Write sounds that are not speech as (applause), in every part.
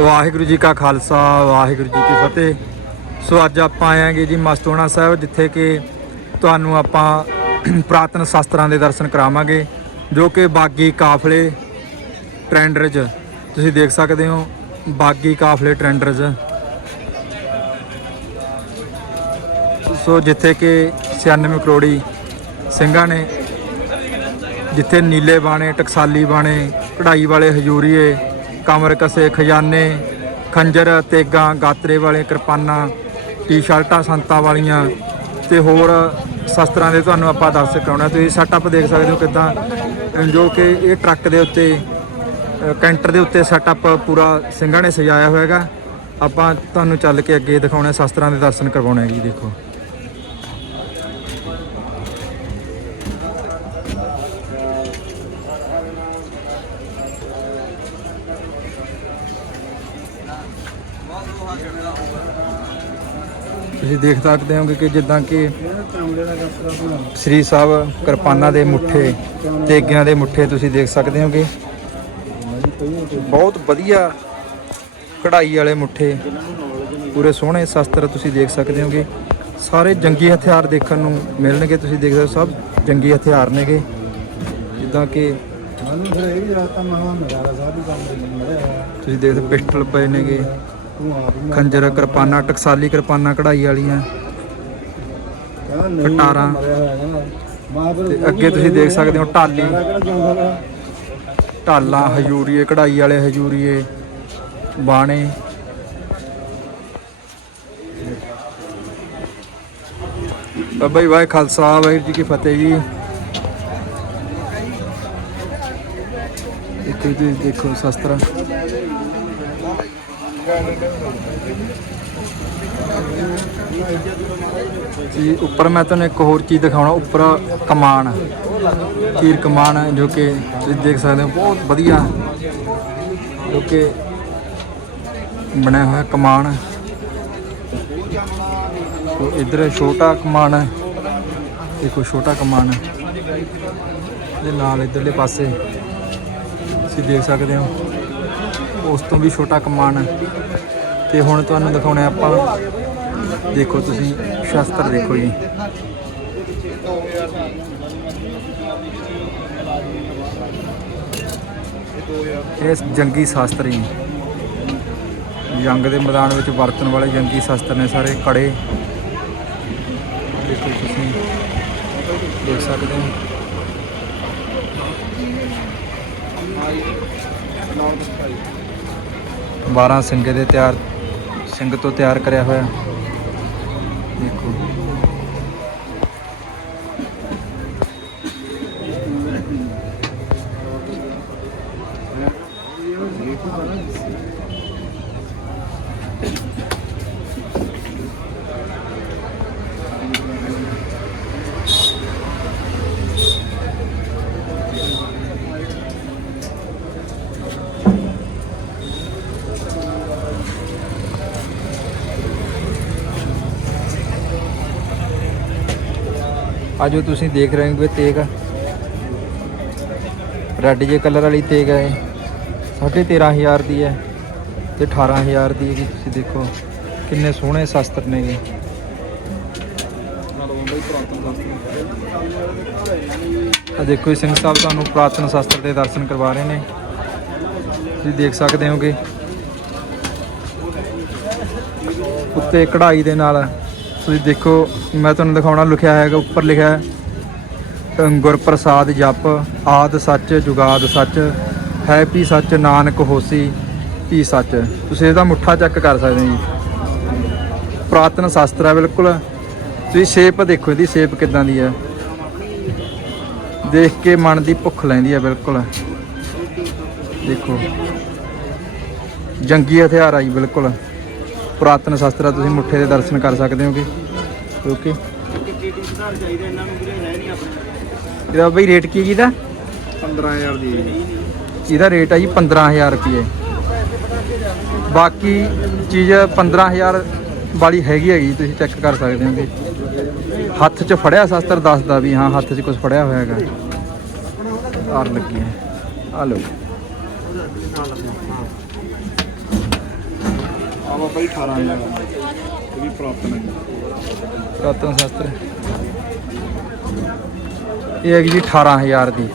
ਵਾਹਿਗੁਰੂ ਜੀ ਕਾ ਖਾਲਸਾ, ਵਾਹਿਗੁਰੂ ਜੀ ਕੀ ਫਤਿਹ। ਸੋ ਅੱਜ ਆਪਾਂ ਆਏਾਂਗੇ ਜੀ ਮਸਤੋਣਾ ਸਾਹਿਬ, ਜਿੱਥੇ ਕਿ ਤੁਹਾਨੂੰ ਆਪਾਂ (clears throat) ਪ੍ਰਾਤਨ ਸ਼ਾਸਤਰਾਂ ਦੇ ਦਰਸ਼ਨ ਕਰਾਵਾਂਗੇ, ਜੋ ਕਿ ਬਾਗੀ ਕਾਫਲੇ ਟ੍ਰੈਂਡਰਜ ਤੁਸੀਂ ਦੇਖ ਸਕਦੇ ਹੋ, ਬਾਗੀ ਕਾਫਲੇ ਟ੍ਰੈਂਡਰਜ ਸੋ ਜਿੱਥੇ ਕਿ 96 ਕਰੋੜੀ ਸਿੰਘਾਂ ਨੇ, ਜਿੱਥੇ ਨੀਲੇ ਬਾਣੇ, ਟਕਸਾਲੀ ਬਾਣੇ, ਕਢਾਈ ਵਾਲੇ ਹਜੂਰੀਏ ਕਮਰ ਕਸੇ ਖਜ਼ਾਨੇ, ਖੰਜਰ, ਤੇਗਾਂ, ਗਾਤਰੇ ਵਾਲੇ ਕਿਰਪਾਨਾਂ, ਟੀ-ਸ਼ਰਟਾਂ, ਸੰਤਾਂ ਵਾਲੀਆਂ ਤੇ ਹੋਰ ਸ਼ਸਤਰਾਂ ਦੇ ਤੁਹਾਨੂੰ ਆਪਾਂ ਦਰਸ ਕਰਾਉਣਾ ਤੁਸੀਂ ਸੈਟਅਪ ਦੇਖ ਸਕਦੇ ਹੋ ਕਿਦਾਂ ਜੋ ਕਿ ਇਹ ਟਰੱਕ ਦੇ ਉੱਤੇ ਕੈਂਟਰ ਦੇ ਉੱਤੇ ਸੈਟਅਪ ਪੂਰਾ ਸਿੰਘਾਂ ਨੇ ਸਜਾਇਆ ਹੋਇਆ ਹੈਗਾ ਆਪਾਂ ਤੁਹਾਨੂੰ ਚੱਲ ਕੇ ਅੱਗੇ ਦਿਖਾਉਣੇ ਸ਼ਸਤਰਾਂ ਦੇ ਦਰਸ਼ਨ ਕਰਵਾਉਣੇ ਜੀ, ਦੇਖੋ। ਤੁਸੀਂ ਦੇਖ ਸਕਦੇ ਹੋਗੇ ਕਿ ਜਿੱਦਾਂ ਕਿ ਸ੍ਰੀ ਸਾਹਿਬ ਕਿਰਪਾਨਾਂ ਦੇ ਮੁੱਠੇ ਤੇਗਿਆਂ ਦੇ ਮੁੱਠੇ ਤੁਸੀਂ ਦੇਖ ਸਕਦੇ ਹੋਗੇ। ਬਹੁਤ ਵਧੀਆ ਕਢਾਈ ਵਾਲੇ ਮੁੱਠੇ, ਪੂਰੇ ਸੋਹਣੇ ਸ਼ਸਤਰ ਤੁਸੀਂ ਦੇਖ ਸਕਦੇ ਹੋਗੇ। ਸਾਰੇ ਜੰਗੀ ਹਥਿਆਰ ਦੇਖਣ ਨੂੰ ਮਿਲਣਗੇ, ਤੁਸੀਂ ਦੇਖ ਸਕਦੇ ਹੋ ਸਭ ਜੰਗੀ ਹਥਿਆਰ ਨੇਗੇ। ਜਿੱਦਾਂ ਕਿ ਤੁਸੀਂ ਦੇਖਦੇ ਪਿਸਟਲ ਪਏ ਨੇਗੇ। ਖੰਜਰ, ਕਿਰਪਾਨਾਂ, ਟਕਸਾਲੀ ਕਿਰਪਾਨਾਂ ਕਢਾਈ ਵਾਲੀਆਂ। ਕਟਾਰਾਂ। ਤੇ ਅੱਗੇ ਤੁਸੀਂ ਦੇਖ ਸਕਦੇ ਹੋ ਢਾਲੀ। ਢਾਲਾਂ, ਹਜੂਰੀਏ ਕਢਾਈ ਵਾਲੇ ਹਜੂਰੀਏ, ਬਾਣੇ। ਬਾਬਾ ਜੀ ਵਾਹਿ ਖਾਲਸਾ, ਵਾਹਿਗੁਰੂ ਜੀ ਕੀ ਫਤਿਹ ਜੀ। ਇੱਥੇ ਤੁਸੀਂ ਦੇਖੋ ਸ਼ਸਤਰ। ਜੀ, ਉੱਪਰ ਮੈਂ ਤੁਹਾਨੂੰ ਇੱਕ ਹੋਰ ਚੀਜ਼ ਦਿਖਾਉਣਾ, ਉੱਪਰ ਕਮਾਨ ਤੀਰ ਕਮਾਨ, ਜੋ ਕਿ ਤੁਸੀਂ ਦੇਖ ਸਕਦੇ ਹੋ, ਬਹੁਤ ਵਧੀਆ, ਜੋ ਕਿ ਬਣਿਆ ਹੋਇਆ ਕਮਾਨ। ਸੋ ਇਧਰ ਛੋਟਾ ਕਮਾਨ ਹੈ ਦੇਖੋ ਛੋਟਾ ਕਮਾਨ। ਹੈ ਦੇ ਨਾਲ ਇਧਰਲੇ ਪਾਸੇ ਤੁਸੀਂ ਦੇਖ ਸਕਦੇ ਹੋ। ਉਸ ਤੋਂ ਵੀ ਛੋਟਾ ਕਮਾਨ ਹੈ। ਤੇ ਹੁਣ ਤੁਹਾਨੂੰ ਦਿਖਾਉਣੇ ਆਪਾਂ। ਦੇਖੋ ਤੁਸੀਂ, ਸ਼ਸਤਰ ਦੇਖੋ ਜੀ। ਇਹ ਜੰਗੀ ਸ਼ਾਸਤਰ ਜੀ। ਜੰਗ ਦੇ ਮੈਦਾਨ ਵਿੱਚ ਵਰਤਣ ਵਾਲੇ ਜੰਗੀ ਸ਼ਾਸਤਰ ਨੇ ਸਾਰੇ ਕੜੇ। ਦੇਖੋ ਤੁਸੀਂ, ਦੇਖ ਸਕਦੇ ਹੋ। ਬਾਰਾਂ ਸਿੰਘੇ ਦੇ ਤਿਆਰ ਸਿੰਘ ਤੋਂ ਤਿਆਰ ਕਰਿਆ ਹੋਇਆ। ਦੇਖੋ। ਅੱਜ ਜੋ ਤੁਸੀਂ ਦੇਖ ਰਹੇ ਹੋ ਤੇਗ। ਰੈੱਡ ਜੇ ਕਲਰ ਵਾਲੀ ਤੇਗ ਹੈ ਇਹ। ਸਾਢੇ 13000 ਦੀ ਹੈ ਤੇ 18000 ਦੀ ਹੈ ਜੀ ਤੁਸੀਂ ਦੇਖੋ ਕਿੰਨੇ ਸੋਹਣੇ ਸ਼ਸਤਰ ਨੇਗੇ ਆ ਦੇਖੋ ਜੀ, ਸਿੰਘ ਸਾਹਿਬ ਤੁਹਾਨੂੰ ਪ੍ਰਾਤਨ ਸ਼ਸਤਰ ਦੇ ਦਰਸ਼ਨ ਕਰਵਾ ਰਹੇ ਨੇ। ਤੁਸੀਂ ਦੇਖ ਸਕਦੇ ਹੋਗੇ। ਉੱਤੇ ਕਢਾਈ ਦੇ ਨਾਲ ਤੁਸੀਂ ਦੇਖੋ, ਮੈਂ ਤੁਹਾਨੂੰ ਦਿਖਾਉਣਾ ਲਿਖਿਆ ਹੈਗਾ, ਉੱਪਰ ਲਿਖਿਆ ਹੈ ਗੁਰਪ੍ਰਸਾਦ ਜਪ, ਆਦ ਸੱਚ ਜੁਗਾਦ ਸੱਚ, ਹੈ ਪੀ ਸੱਚ ਨਾਨਕ ਹੋਸੀ, ਪੀ ਸੱਚ। ਤੁਸੀਂ ਇਹਦਾ ਮੁੱਠਾ ਚੈੱਕ ਕਰ ਸਕਦੇ ਹੋ ਜੀ। ਪ੍ਰਾਤਨ ਸ਼ਾਸਤਰ ਹੈ ਬਿਲਕੁਲ। ਤੁਸੀਂ ਸ਼ੇਪ ਦੇਖੋ ਇਹਦੀ ਸ਼ੇਪ ਕਿਦਾਂ ਦੀ ਹੈ। ਦੇਖ ਕੇ ਮਨ ਦੀ ਭੁੱਖ ਲੈਂਦੀ ਹੈ, ਬਿਲਕੁਲ। ਦੇਖੋ। ਜੰਗੀ ਹਥਿਆਰ ਆ ਜੀ, ਬਿਲਕੁਲ। ਪੁਰਾਤਨ ਸ਼ਾਸਤਰ ਤੁਸੀਂ ਮੁੱਠੇ ਦੇ ਦਰਸ਼ਨ ਕਰ ਸਕਦੇ ਹੋਗੇ। ਓਕੇ ਇਹਦਾ ਬਈ ਰੇਟ ਕੀ ਜੀ ਦਾ 15000 ਦੀ ਇਹਦਾ ਰੇਟ ਆ ਜੀ 15000 ਰੁਪਏ ਬਾਕੀ ਚੀਜ਼ 15000 ਵਾਲੀ ਹੈਗੀ ਹੈਗੀ ਤੁਸੀਂ ਚੈੱਕ ਕਰ ਸਕਦੇ ਹੋਗੇ ਹੱਥ 'ਚ ਫੜਿਆ ਸ਼ਾਸਤਰ ਦੱਸਦਾ ਵੀ ਹਾਂ ਹੱਥ 'ਚ ਕੁਝ ਫੜਿਆ ਹੋਇਆ ਹੈਗਾ। ਆਰ ਲੱਗੀ ਹੈ। ਆ ਲਓ। ਆ ਬਾਬਾ ਜੀ 18000 ਦਾ ਇਹ ਵੀ ਪ੍ਰਾਪਤ ਹੈ ਰਤਨ ਸ਼ਾਸਤਰ। ਇਹ ਹੈਗੀ ਜੀ 18000 ਦੀ।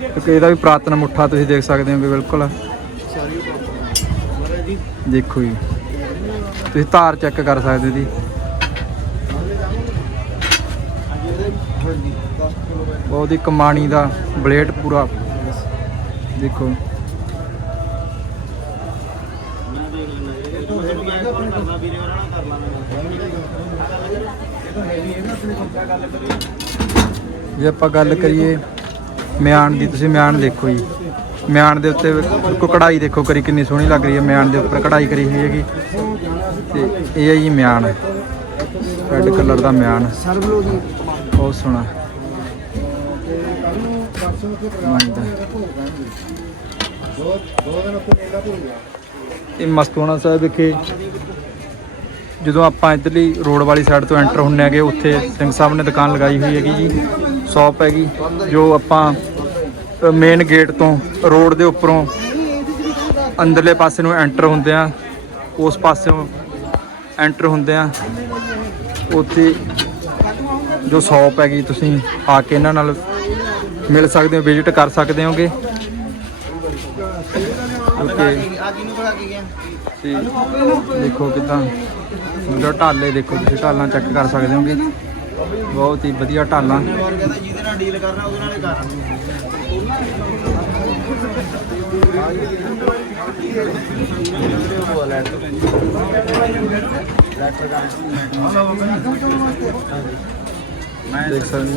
ਕਿਉਂਕਿ ਇਹਦਾ ਵੀ ਪੁਰਾਤਨ ਮੁੱਠਾ ਤੁਸੀਂ ਦੇਖ ਸਕਦੇ ਹੋ ਬਿਲਕੁਲ। ਦੇਖੋ ਜੀ। ਤੁਸੀਂ ਧਾਰ ਚੈੱਕ ਕਰ ਸਕਦੇ ਜੀ। ਹਾਂਜੀ 10 ਕਿਲੋ ਦਾ ਬਹੁਤ ਹੀ ਕਮਾਣੀ ਦਾ ਬਲੇਡ ਪੂਰਾ। ਦੇਖੋ। ਜੇ। ਆਪਾਂ ਗੱਲ ਕਰੀਏ ਮਿਆਨ ਦੀ ਤੁਸੀਂ ਮਿਆਨ ਦੇਖੋ ਜੀ। ਮਿਆਨ ਦੇ ਉੱਤੇ ਕੋ ਕਢਾਈ ਦੇਖੋ ਕਰੀ ਕਿੰਨੀ ਸੋਹਣੀ ਲੱਗ ਰਹੀ ਹੈ। ਮਿਆਨ ਦੇ ਉੱਪਰ ਕਢਾਈ ਕਰੀ ਹੋਈ ਹੈਗੀ। ਤੇ ਇਹ ਹੈ ਜੀ ਮਿਆਨ ਰੈੱਡ ਕਲਰ ਦਾ ਮਿਆਨ ਬਹੁਤ ਸੋਹਣਾ। ਦਾ ਦੋ ਦੋ ਦਿਨ ਉੱਤੇ ਮੇਲਾ ਭੁੱਲ ਗਿਆ ਇਹ ਮਸਤੂਆਣਾ ਸਾਹਿਬ ਵਿਖੇ ਜਦੋਂ ਆਪਾਂ ਇਧਰਲੀ ਰੋਡ ਵਾਲੀ ਸਾਈਡ ਤੋਂ ਐਂਟਰ ਹੁੰਨੇ ਆਗੇ ਉੱਥੇ ਸਿੰਘ ਸਾਹਿਬ ਨੇ ਦੁਕਾਨ ਲਗਾਈ ਹੋਈ ਹੈਗੀ ਜੀ ਸ਼ਾਪ ਹੈਗੀ, ਜੋ ਆਪਾਂ ਮੇਨ ਗੇਟ ਤੋਂ ਰੋਡ ਦੇ ਉੱਪਰੋਂ ਅੰਦਰਲੇ ਪਾਸੇ ਨੂੰ ਐਂਟਰ ਹੁੰਦੇ ਆ, ਉਸ ਪਾਸਿਓਂ ਐਂਟਰ ਹੁੰਦੇ ਆ, ਉੱਥੇ ਜੋ ਸ਼ਾਪ ਹੈਗੀ, ਤੁਸੀਂ ਆ ਕੇ ਇਹਨਾਂ ਨਾਲ ਮਿਲ ਸਕਦੇ ਹੋ ਵਿਜ਼ਿਟ ਕਰ ਸਕਦੇ ਹੋਗੇ। ਓਕੇ ਤੇ ਦੇਖੋ ਕਿਦਾਂ। ਜੋ ਢਾਲੇ ਦੇਖੋ, ਤੁਸੀਂ ਢਾਲਾਂ ਚੈੱਕ ਕਰ ਸਕਦੇ ਹੋਗੇ। ਬਹੁਤ ਹੀ ਵਧੀਆ ਢਾਲਾਂ। ਹੋਰ ਕਹਿੰਦਾ ਜਿਹਦੇ ਨਾਲ ਡੀਲ ਕਰਨਾ ਉਹਦੇ ਨਾਲ ਕਰ ਦੇਖ ਸਕਦੇ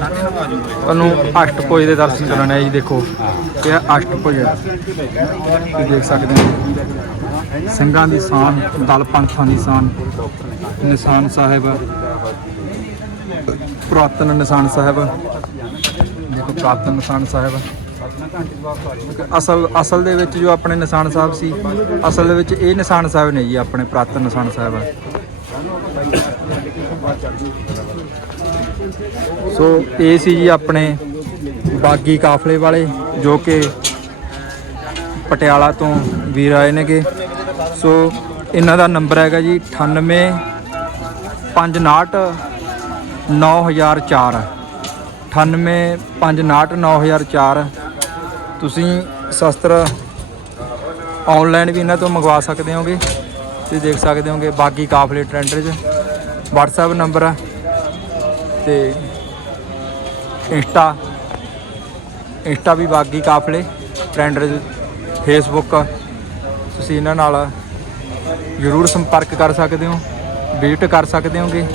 ਤੁਹਾਨੂੰ ਅਸ਼ਟਭੁਜ ਦੇ ਦਰਸ਼ਨ ਕਰਾਣੇ ਆ ਜੀ, ਦੇਖੋ। ਇਹ ਅਸ਼ਟਭੁਜ ਤੁਸੀਂ ਦੇਖ ਸਕਦੇ ਹੋ। ਸਿੰਘਾਂ ਦੀ ਸ਼ਾਨ ਦਲ ਪੰਥਾਂ ਦੀ ਸ਼ਾਨ ਨਿਸ਼ਾਨ ਸਾਹਿਬ। ਪੁਰਾਤਨ ਨਿਸ਼ਾਨ ਸਾਹਿਬ। ਦੇਖੋ, ਪੁਰਾਤਨ ਨਿਸ਼ਾਨ ਸਾਹਿਬ। ਅਸਲ ਅਸਲ ਦੇ ਵਿੱਚ ਜੋ ਆਪਣੇ ਨਿਸ਼ਾਨ ਸਾਹਿਬ ਸੀ, ਅਸਲ ਦੇ ਵਿੱਚ ਇਹ ਨਿਸ਼ਾਨ ਸਾਹਿਬ ਨੇ ਜੀ, ਆਪਣੇ ਪੁਰਾਤਨ ਨਿਸ਼ਾਨ ਸਾਹਿਬ। ਸੋ, ਇਹ ਸੀ ਜੀ ਆਪਣੇ ਬਾਗੀ ਕਾਫਲੇ ਵਾਲੇ, ਜੋ ਕਿ ਪਟਿਆਲਾ ਤੋਂ ਵੀਰ ਆਏ ਨੇਗੇ। ਸੋ ਇਹਨਾਂ ਦਾ ਨੰਬਰ ਹੈਗਾ ਜੀ 98 559 9004 98 559 9004 ਤੁਸੀਂ ਸ਼ਸਤਰ ਆਨਲਾਈਨ ਵੀ ਇਹਨਾਂ ਤੋਂ ਮੰਗਵਾ ਸਕਦੇ ਹੋਗੇ। ਤੁਸੀਂ ਦੇਖ ਸਕਦੇ ਹੋਗੇ ਬਾਗੀ ਕਾਫਲੇ ਟ੍ਰੈਂਡਰ 'ਚ। WhatsApp ਨੰਬਰ ਆ ਤੇ ਇੰਸਟਾ ਇੰਸਟਾ ਵੀ ਬਾਗੀ ਕਾਫਲੇ ਟ੍ਰੈਂਡਰ ਫੇਸਬੁੱਕ ਤੁਸੀਂ ਇਹਨਾਂ ਨਾਲ ਜ਼ਰੂਰ ਸੰਪਰਕ ਕਰ ਸਕਦੇ ਹੋ ਵਿਜ਼ਿਟ ਕਰ ਸਕਦੇ ਹੋਗੇ।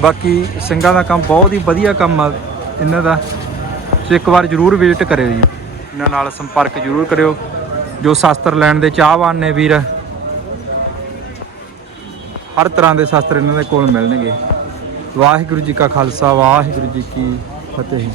ਬਾਕੀ ਸਿੰਘਾਂ ਦਾ ਕੰਮ ਬਹੁਤ ਹੀ ਵਧੀਆ ਕੰਮ ਆ ਇਹਨਾਂ ਦਾ, ਤੁਸੀਂ ਇੱਕ ਵਾਰ ਜ਼ਰੂਰ ਵਿਜ਼ਿਟ ਕਰਿਓ ਜੀ। ਇਹਨਾਂ ਨਾਲ ਸੰਪਰਕ ਜ਼ਰੂਰ ਕਰਿਓ, ਜੋ ਸ਼ਾਸਤਰ ਲੈਣ ਦੇ ਚਾਹਵਾਨ ਨੇ ਵੀਰ। ਹਰ ਤਰ੍ਹਾਂ ਦੇ ਸ਼ਾਸਤਰ ਇਹਨਾਂ ਦੇ ਕੋਲ ਮਿਲਣਗੇ। ਵਾਹਿਗੁਰੂ ਜੀ ਕਾ ਖਾਲਸਾ, ਵਾਹਿਗੁਰੂ ਜੀ ਕੀ ਫਤਿਹ।